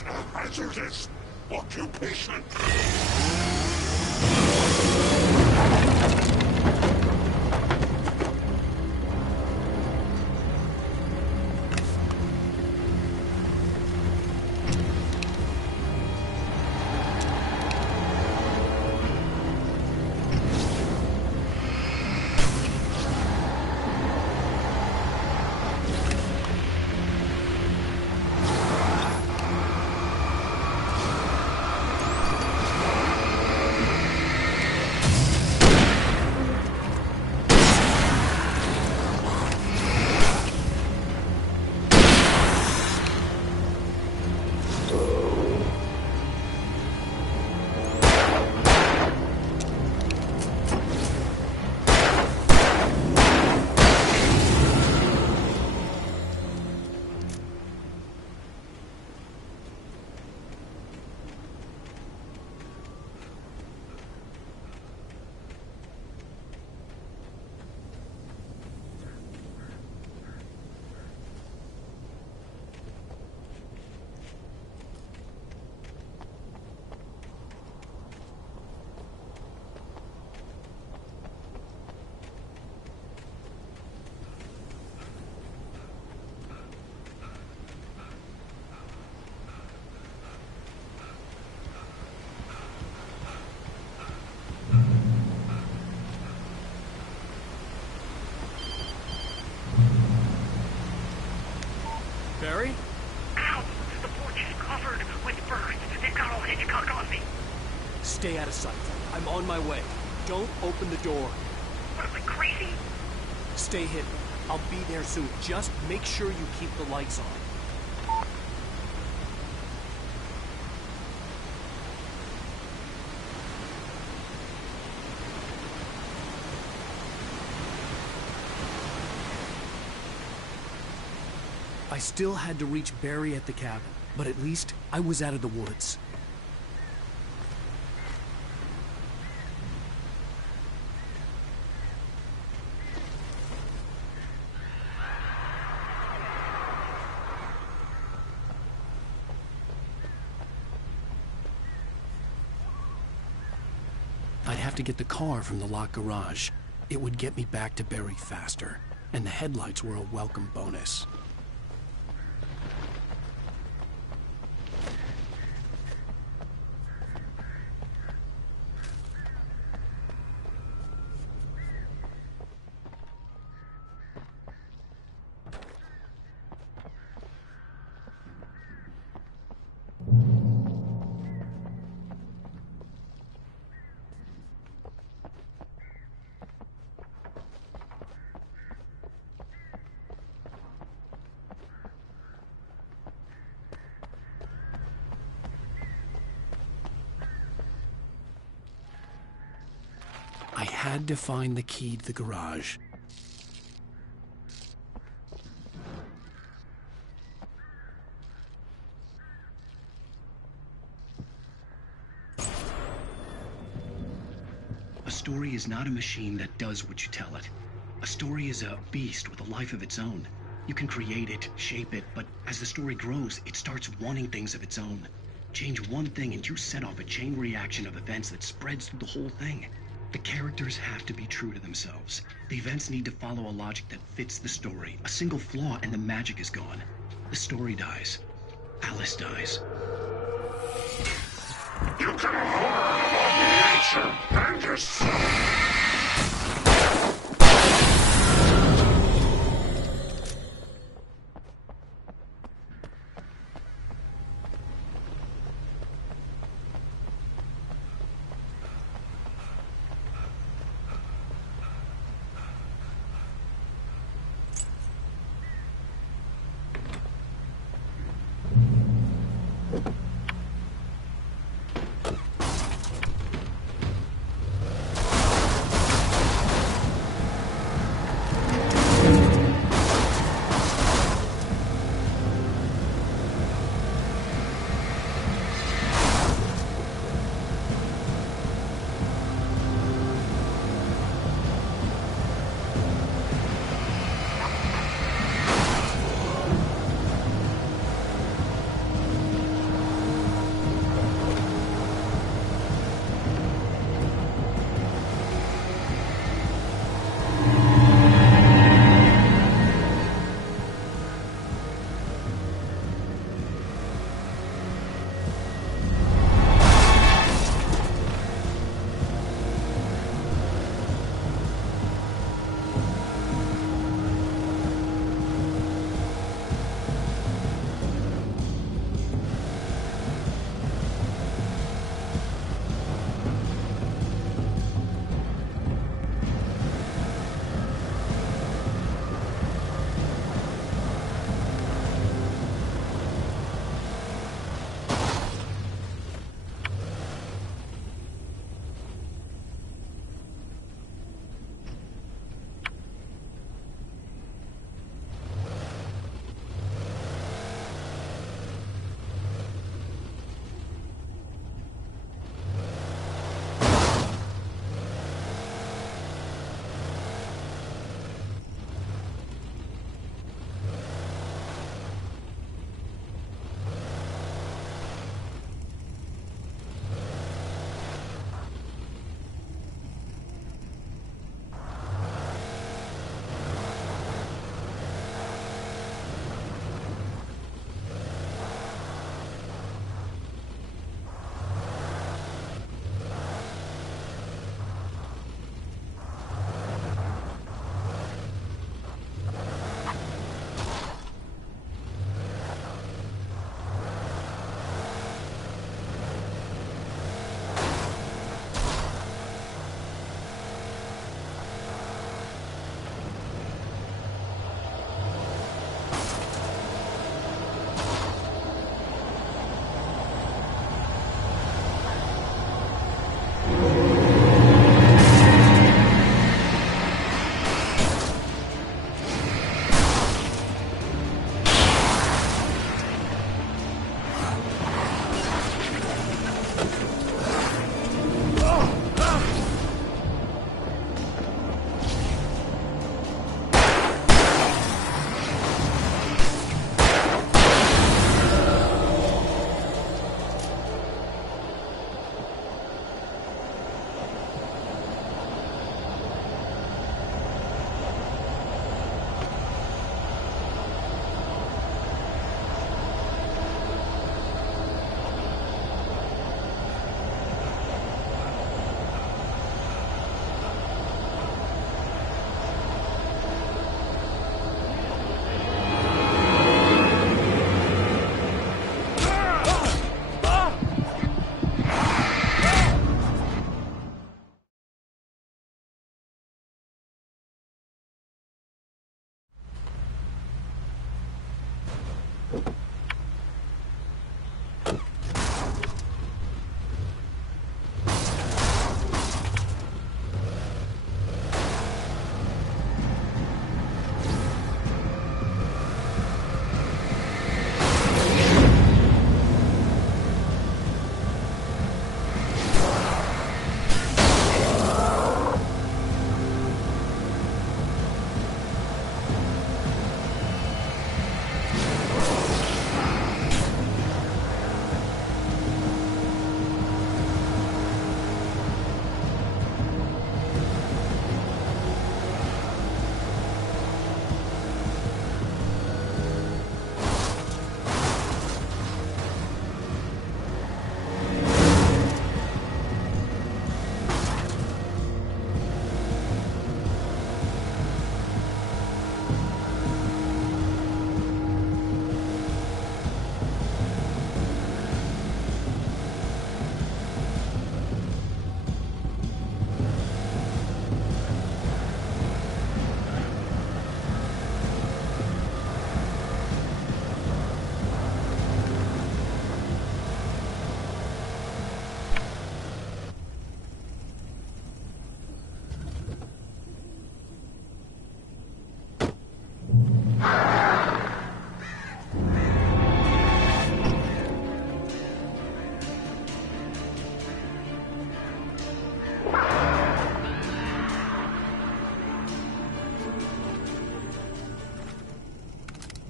is a hazardous occupation. Barry? Ow! The porch is covered with birds. They've got all Hitchcock on me. Stay out of sight. I'm on my way. Don't open the door. What am I, crazy? Stay hidden. I'll be there soon. Just make sure you keep the lights on. I still had to reach Barry at the cabin, but at least I was out of the woods. I'd have to get the car from the locked garage. It would get me back to Barry faster, and the headlights were a welcome bonus. I had to find the key to the garage. A story is not a machine that does what you tell it. A story is a beast with a life of its own. You can create it, shape it, but as the story grows, it starts wanting things of its own. Change one thing and you set off a chain reaction of events that spreads through the whole thing. The characters have to be true to themselves. The events need to follow a logic that fits the story. A single flaw and the magic is gone. The story dies. Alice dies. You can harm nature and yourself.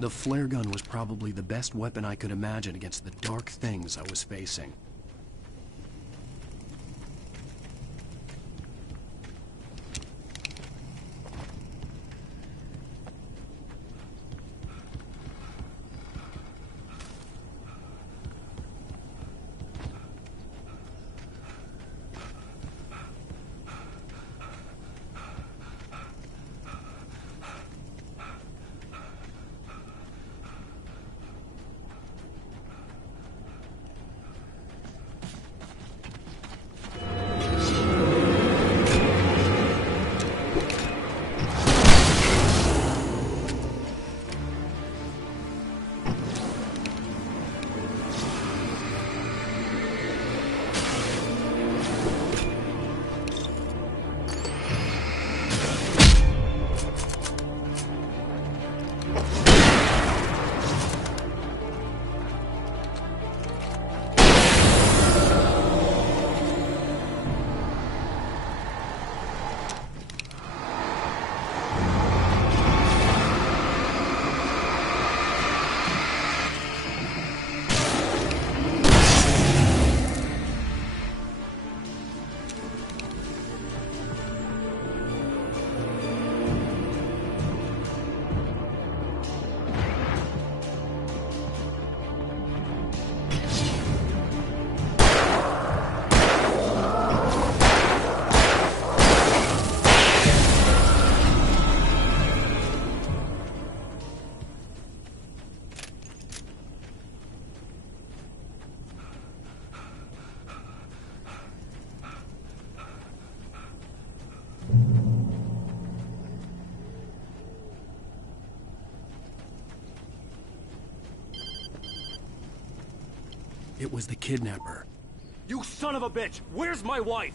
The flare gun was probably the best weapon I could imagine against the dark things I was facing. It was the kidnapper. You son of a bitch! Where's my wife?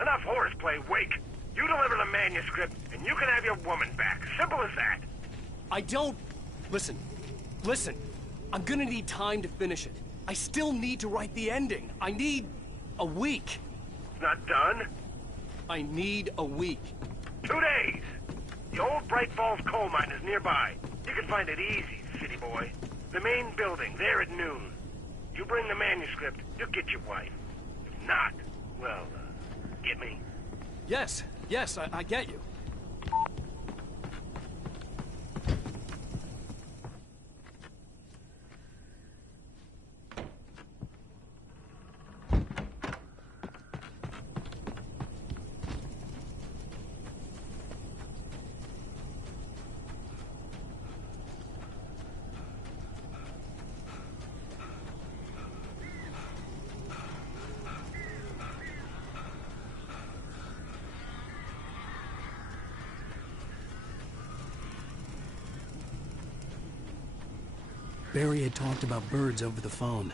Enough horseplay, Wake. You deliver the manuscript, and you can have your woman back. Simple as that. I don't... Listen. I'm gonna need time to finish it. I still need to write the ending. I need... a week. It's not done? I need a week. 2 days! The old Bright Falls coal mine is nearby. You can find it easy, city boy. The main building, there at noon. You bring the manuscript, you'll get your wife. If not, well, get me? Yes, I get you. Barry had talked about birds over the phone.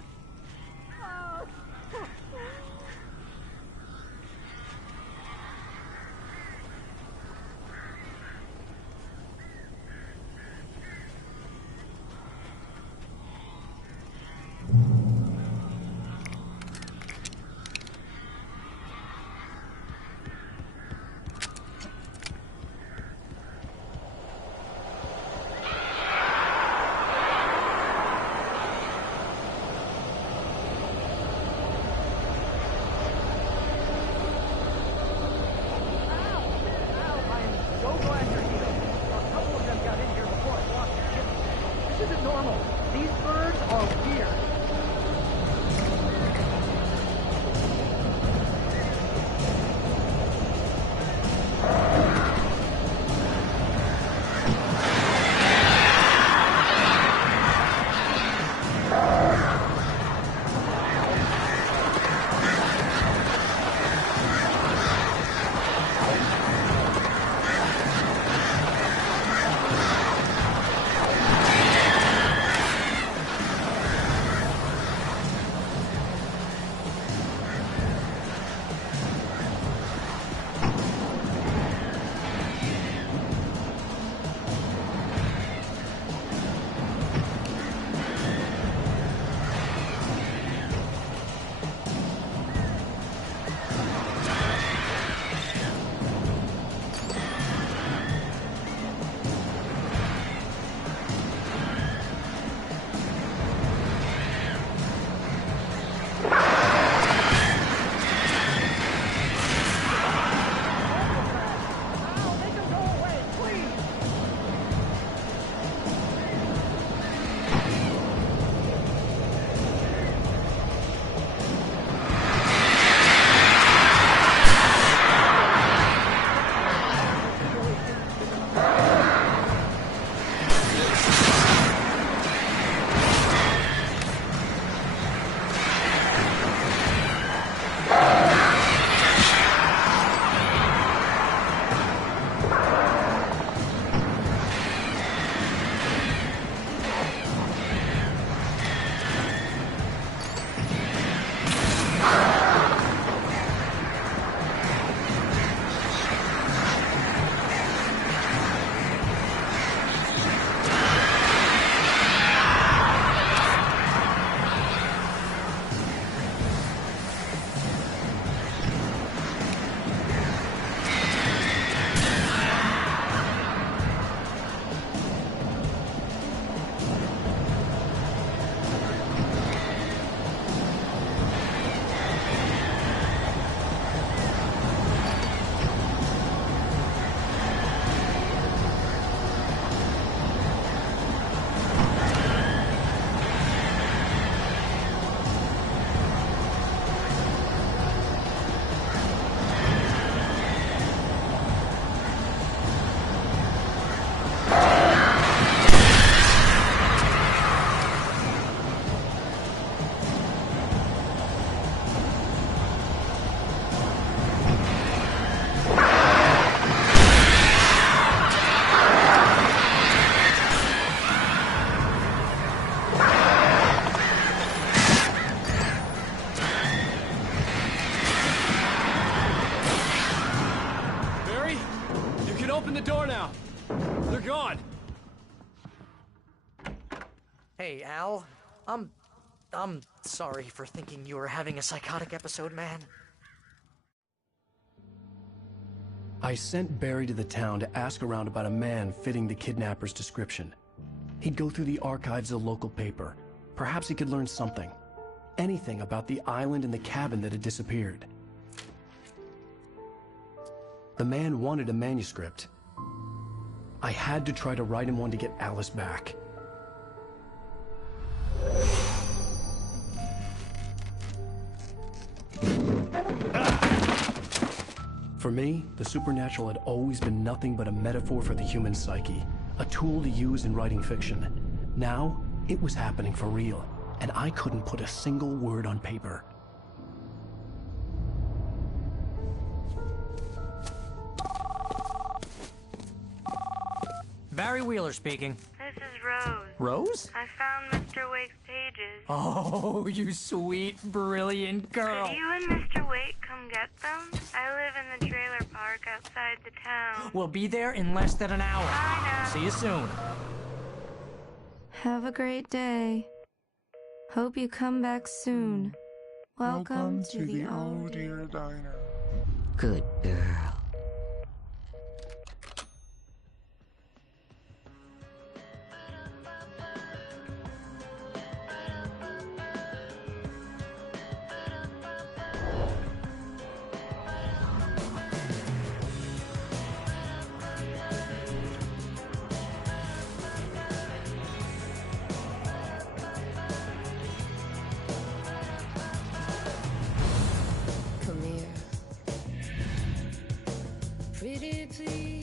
open the door now. They're gone. Hey, Al. I'm sorry for thinking you were having a psychotic episode, man. I sent Barry to the town to ask around about a man fitting the kidnapper's description. He'd go through the archives of the local paper. Perhaps he could learn something. Anything about the island and the cabin that had disappeared. The man wanted a manuscript. I had to try to write him one to get Alice back. For me, the supernatural had always been nothing but a metaphor for the human psyche, a tool to use in writing fiction. Now, it was happening for real, and I couldn't put a single word on paper. Barry Wheeler speaking. This is Rose. Rose? I found Mr. Wake's pages. Oh, you sweet, brilliant girl. Could you and Mr. Wake come get them? I live in the trailer park outside the town. We'll be there in less than an hour. Bye now. See you soon. Have a great day. Hope you come back soon. Welcome to the Oh Dear Diner. Good girl. Come here. Pretty please.